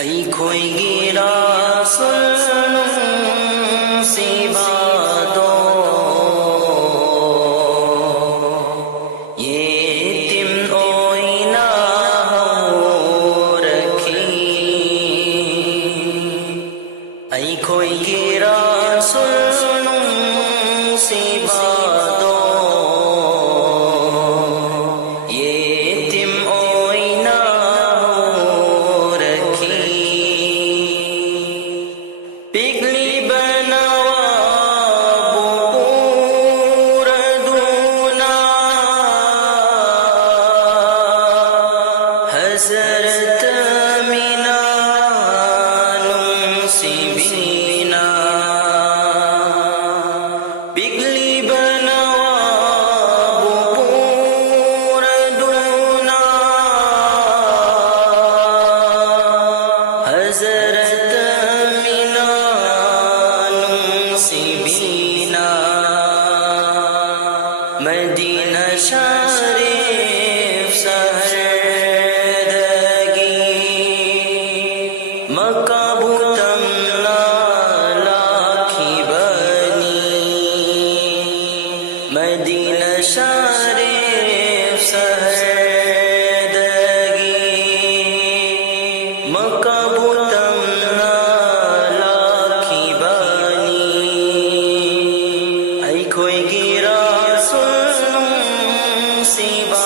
ꯑꯩꯈꯣꯏꯒꯤ ꯔꯥꯁꯨꯜ ꯅꯨꯡꯁꯤꯕꯗꯣ ꯌꯦꯇꯤꯝ ꯑꯣꯏꯅ ꯍꯧꯔꯛꯈꯤ ꯑꯩꯈꯣꯏꯒꯤ ꯔꯥꯁꯨꯜ ꯅꯨꯡꯁꯤꯕꯗꯣ हज़रत अमीना नुसीबीना बिगली बनवा बुपूर दूना हज़रत अमीना नुसीबीना मदीना शरीफ शहर मक्का भूतम लाखी बनी मदीना शरीफ सहदगी मक्का भूतम लाखी बनी अइखोइगी रासुल नूसीबदो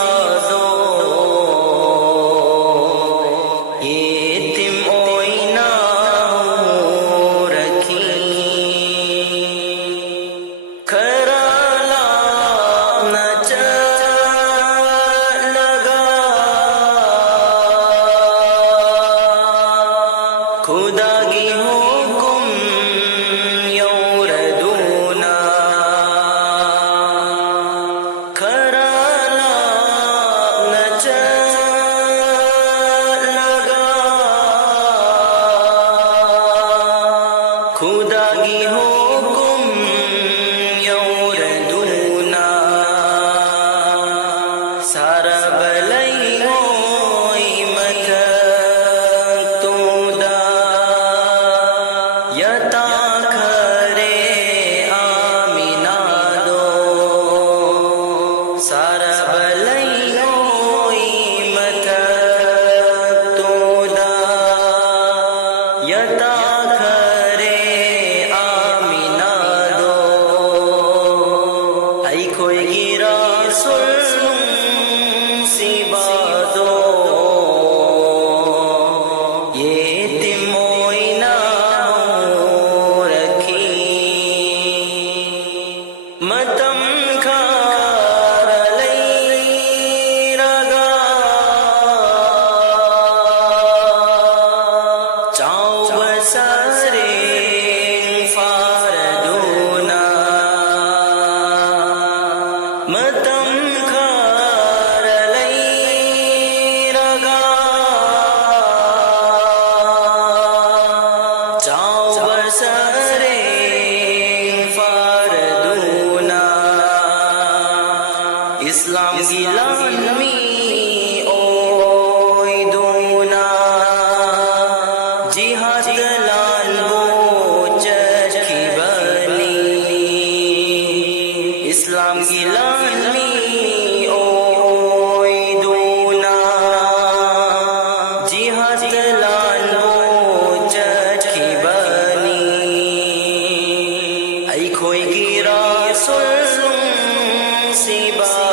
खुदा की हुकुम यौरदूना खराला नच लगा खुदा की हुकुम यौरदूना सारा बलई होई मत यता खरे आमीना दो सारा बलई होई मत तोदा यता खरे आमीना दो अइखोइगी रासुल नूसीबदो येतिम ओइना मतम खारलई रगा चाव बसरे फारदूना मतम खारलई रगा चाव बसरे इस्लाम की लानवी ओय दूना जिहाद लान बोच की बनी इस्लाम की लानवी ओय दूना जिहाद लान बोच की बनी अइखोइगी रासुल नूसीबदो